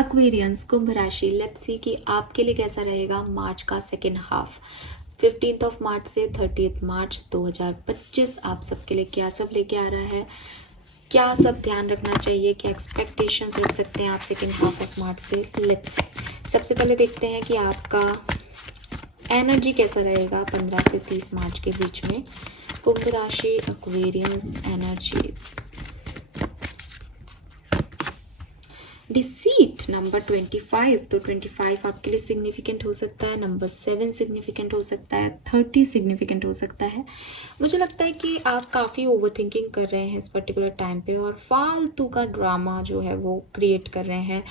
Aquarians कुंभ राशि, let's see कि आपके लिए कैसा रहेगा मार्च का सेकेंड हाफ, 15 मार्च से 30 मार्च 2025 आप सबके लिए क्या सब लेके आ रहा है, क्या सब ध्यान रखना चाहिए, क्या एक्सपेक्टेशंस रख सकते हैं आप सेकेंड हाफ ऑफ मार्च से। लेट्स सबसे पहले देखते हैं कि आपका एनर्जी कैसा रहेगा 15 से 30 मार्च के बीच में। कुंभ राशि एक्वेरियंस एनर्जीज, डिसीट नंबर 25, तो 25 आपके लिए सिग्निफिकेंट हो सकता है, नंबर 7 सिग्निफिकेंट हो सकता है, 30 सिग्निफिकेंट हो सकता है। मुझे लगता है कि आप काफ़ी ओवरथिंकिंग कर रहे हैं इस पर्टिकुलर टाइम पे और फालतू का ड्रामा जो है वो क्रिएट कर रहे हैं।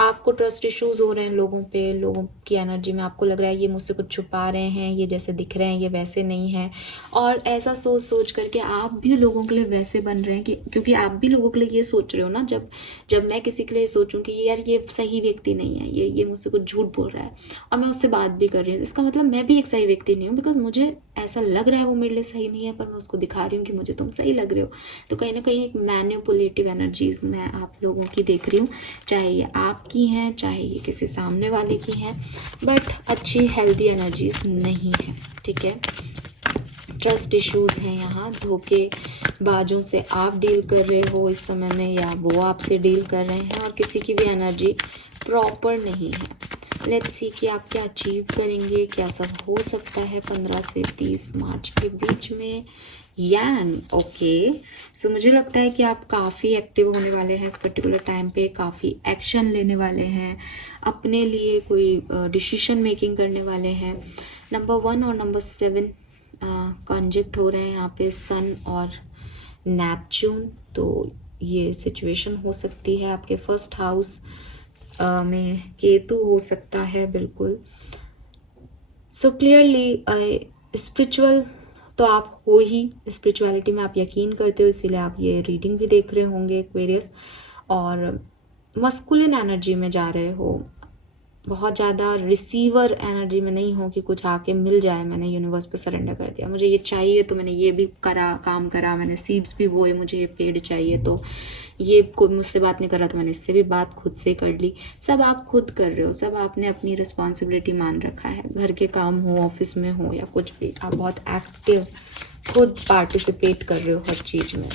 आपको ट्रस्ट इश्यूज हो रहे हैं लोगों पे, लोगों की एनर्जी में आपको लग रहा है ये मुझसे कुछ छुपा रहे हैं, ये जैसे दिख रहे हैं ये वैसे नहीं है, और ऐसा सोच सोच करके आप भी लोगों के लिए वैसे बन रहे हैं कि क्योंकि आप भी लोगों के लिए ये सोच रहे हो ना, जब मैं किसी के लिए सोचूं कि यार ये सही व्यक्ति नहीं है, ये मुझसे कुछ झूठ बोल रहा है और मैं उससे बात भी कर रही हूँ, इसका मतलब मैं भी एक सही व्यक्ति नहीं हूँ, बिकॉज मुझे ऐसा लग रहा है वो मेरे लिए सही नहीं है पर मैं उसको दिखा रही हूँ कि मुझे तुम सही लग रहे हो। तो कहीं ना कहीं एक मैनिपुलेटिव एनर्जीज मैं आप लोगों की देख रही हूँ, चाहे ये आपकी हैं चाहे ये किसी सामने वाले की हैं, बट अच्छी हेल्दी एनर्जीज नहीं है। ठीक है, ट्रस्ट इश्यूज हैं यहाँ, धोखेबाजों से आप डील कर रहे हो इस समय में या वो आपसे डील कर रहे हैं और किसी की भी एनर्जी प्रॉपर नहीं है। लेट्स सी कि आप क्या अचीव करेंगे, क्या सब हो सकता है 15 से 30 मार्च के बीच में। यांग ओके, सो मुझे लगता है कि आप काफ़ी एक्टिव होने वाले हैं इस पर्टिकुलर टाइम पे, काफ़ी एक्शन लेने वाले हैं, अपने लिए कोई डिसीजन मेकिंग करने वाले हैं। नंबर 1 और नंबर 7 कॉन्जेक्ट हो रहे हैं यहाँ पे, सन और नेपच्यून, तो ये सिचुएशन हो सकती है। आपके फर्स्ट हाउस में केतु हो सकता है, बिल्कुल। सो क्लियरली स्पिरिचुअल तो आप हो ही, स्पिरिचुअलिटी में आप यकीन करते हो, इसीलिए आप ये रीडिंग भी देख रहे होंगे एक्वेरियस, और मस्कुलिन एनर्जी में जा रहे हो, बहुत ज़्यादा रिसीवर एनर्जी में नहीं हो कि कुछ आके मिल जाए, मैंने यूनिवर्स पे सरेंडर कर दिया, मुझे ये चाहिए तो मैंने ये भी काम करा, मैंने सीड्स भी बोए, मुझे ये पेड़ चाहिए तो ये कोई मुझसे बात नहीं कर रहा तो मैंने इससे भी बात खुद से कर ली। सब आप खुद कर रहे हो, सब आपने अपनी रिस्पॉन्सिबिलिटी मान रखा है, घर के काम हो, ऑफिस में हो या कुछ भी, आप बहुत एक्टिव खुद पार्टिसिपेट कर रहे हो हर चीज़ में।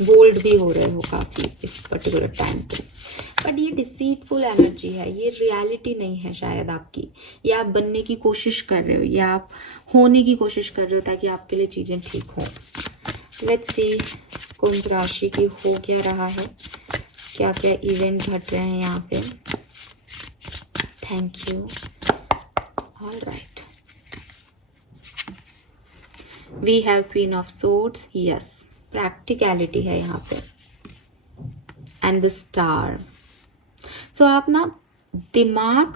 बोल्ड भी हो रहे हो काफ़ी इस पर्टिकुलर टाइम पे, बट ये डिसीटफुल एनर्जी है, ये रियलिटी नहीं है शायद आपकी, ये आप बनने की कोशिश कर रहे हो या आप होने की कोशिश कर रहे हो ताकि आपके लिए चीज़ें ठीक हो। लेट्स सी कुंभ राशि की हो क्या रहा है, क्या क्या इवेंट घट रहे हैं यहाँ पे। Thank you. All right, we have queen of swords, yes practicality है यहाँ पे, एंड द स्टार। सो आप ना दिमाग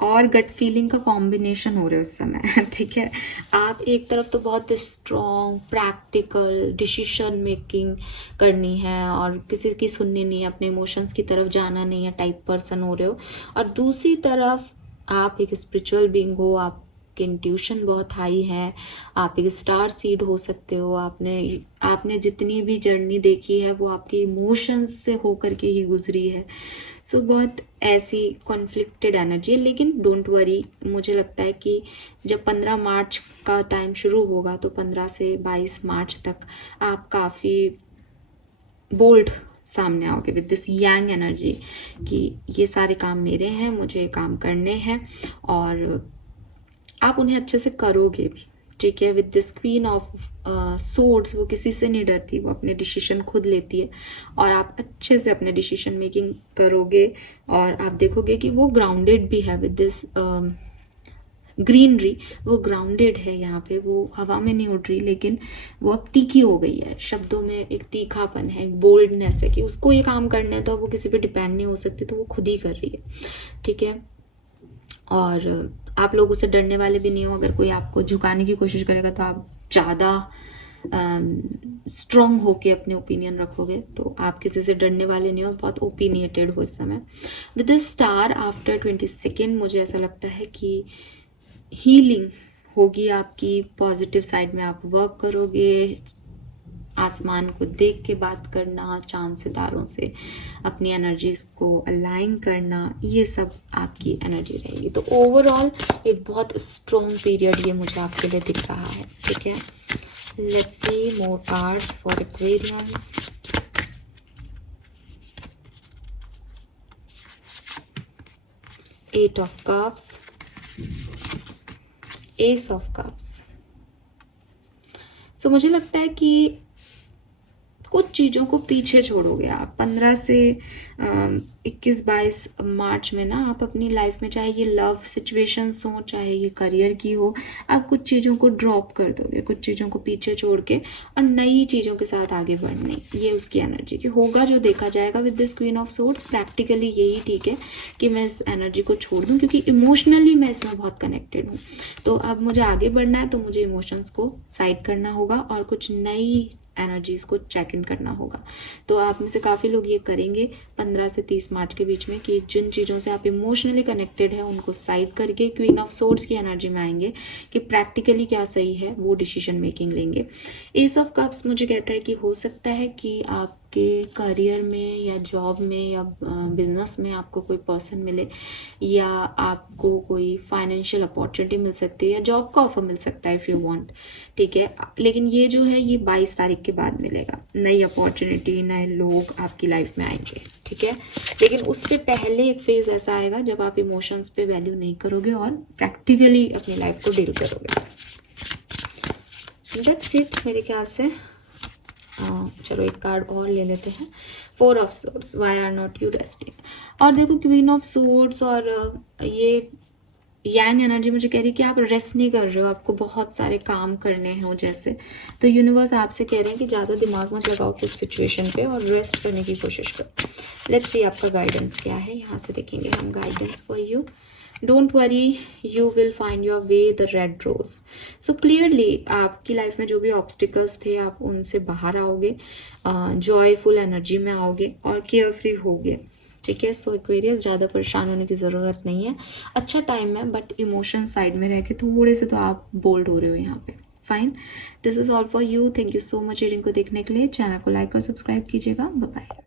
और गट फीलिंग का कॉम्बिनेशन हो रहे हो इस समय। ठीक है, आप एक तरफ तो बहुत स्ट्रॉन्ग प्रैक्टिकल डिसीजन मेकिंग करनी है और किसी की सुननी नहीं है, अपने इमोशंस की तरफ जाना नहीं है टाइप पर्सन हो रहे हो, और दूसरी तरफ आप एक स्पिरिचुअल बीइंग हो, आपकी इंट्यूशन बहुत हाई है, आप एक स्टार सीड हो सकते हो, आपने जितनी भी जर्नी देखी है वो आपके इमोशंस से होकर के ही गुजरी है। सो बहुत ऐसी कॉन्फ्लिक्टेड एनर्जी है, लेकिन डोंट वरी, मुझे लगता है कि जब 15 मार्च का टाइम शुरू होगा तो 15 से 22 मार्च तक आप काफ़ी बोल्ड सामने आओगे विद दिस यांग एनर्जी कि ये सारे काम मेरे हैं, मुझे काम करने हैं और आप उन्हें अच्छे से करोगे भी। ठीक है, with this queen of swords, वो किसी से नहीं डरती, वो अपने डिसीजन खुद लेती है और आप अच्छे से अपने डिसीजन मेकिंग करोगे और आप देखोगे कि वो ग्राउंडेड भी है विद दिस ग्रीनरी, वो ग्राउंडेड है यहाँ पे, वो हवा में नहीं उड़ रही लेकिन वो अब तीखी हो गई है, शब्दों में एक तीखापन है, एक बोल्डनेस है कि उसको ये काम करना है तो वो किसी पे डिपेंड नहीं हो सकती, तो वो खुद ही कर रही है। ठीक है, और आप लोगों से डरने वाले भी नहीं हो, अगर कोई आपको झुकाने की कोशिश करेगा तो आप ज़्यादा स्ट्रॉन्ग होके अपने ओपिनियन रखोगे, तो आप किसी से डरने वाले नहीं हो, बहुत ओपिनियटेड हो इस समय। विद द स्टार आफ्टर 22 मुझे ऐसा लगता है कि हीलिंग होगी आपकी, पॉजिटिव साइड में आप वर्क करोगे, आसमान को देख के बात करना, चांद सितारों से अपनी एनर्जीज को अलाइन करना, ये सब आपकी एनर्जी रहेगी। तो ओवरऑल एक बहुत स्ट्रॉन्ग पीरियड ये मुझे आपके लिए दिख रहा है, ठीक है। Let's see more cards for aquarians. Eight of cups, ace of cups. So मुझे लगता है कि कुछ चीज़ों को पीछे छोड़ोगे आप 15 से 21-22 मार्च में ना। आप अपनी लाइफ में, चाहे ये लव सिचुएशंस हो, चाहे ये करियर की हो, आप कुछ चीज़ों को ड्रॉप कर दोगे, कुछ चीज़ों को पीछे छोड़ के और नई चीज़ों के साथ आगे बढ़ने, ये उसकी एनर्जी की होगा जो देखा जाएगा with this queen of swords. Practically यही ठीक है कि मैं इस एनर्जी को छोड़ दूँ, क्योंकि इमोशनली मैं इसमें बहुत कनेक्टेड हूँ। तो अब मुझे आगे बढ़ना है, तो मुझे इमोशंस को साइड करना होगा और कुछ नई एनर्जीज को चेक इन करना होगा। तो आप में से काफ़ी लोग ये करेंगे 15 से 30 मार्च के बीच में कि जिन चीज़ों से आप इमोशनली कनेक्टेड है उनको साइड करके क्वीन ऑफ सोर्ड्स की एनर्जी में आएंगे कि प्रैक्टिकली क्या सही है, वो डिसीजन मेकिंग लेंगे। एस ऑफ कप्स मुझे कहता है कि हो सकता है कि आपके करियर में या जॉब में या बिजनेस में आपको कोई पर्सन मिले, या आपको कोई फाइनेंशियल अपॉर्चुनिटी मिल सकती है, या जॉब का ऑफर मिल सकता है इफ़ यू वांट, ठीक है। लेकिन ये जो है ये 22 तारीख के बाद मिलेगा। नई अपॉर्चुनिटी, नए लोग आपकी लाइफ में आएंगे, ठीक है। लेकिन उससे पहले एक फेज ऐसा आएगा जब आप इमोशंस पे वैल्यू नहीं करोगे और प्रैक्टिकली अपनी लाइफ को डील करोगे। दैट्स इट मेरे ख्याल से। चलो एक कार्ड और ले लेते हैं। 4 of swords, why are not you resting. और देखो क्वीन ऑफ सोर्ड्स और ये यांग एनर्जी मुझे कह रही है कि आप रेस्ट नहीं कर रहे हो, आपको बहुत सारे काम करने हैं जैसे। तो यूनिवर्स आपसे कह रहे हैं कि ज़्यादा दिमाग मत लगाओ किस सिचुएशन पे और रेस्ट करने की कोशिश करो। लेट्स सी आपका गाइडेंस क्या है, यहाँ से देखेंगे हम guidance for you. Don't worry, you will find your way, the red rose. So clearly आपकी लाइफ में जो भी ऑब्स्टिकल्स थे आप उनसे बाहर आओगे, जॉयफुल एनर्जी में आओगे और केयर फ्री होगे, ठीक है। सो एक्वेरियस ज़्यादा परेशान होने की ज़रूरत नहीं है, अच्छा टाइम है, बट इमोशन साइड में रह के थोड़े से तो आप बोल्ड हो रहे हो यहाँ पे। Fine, this is all for you. Thank you so much reading को देखने के लिए। चैनल को लाइक और सब्सक्राइब कीजिएगा। Bye bye.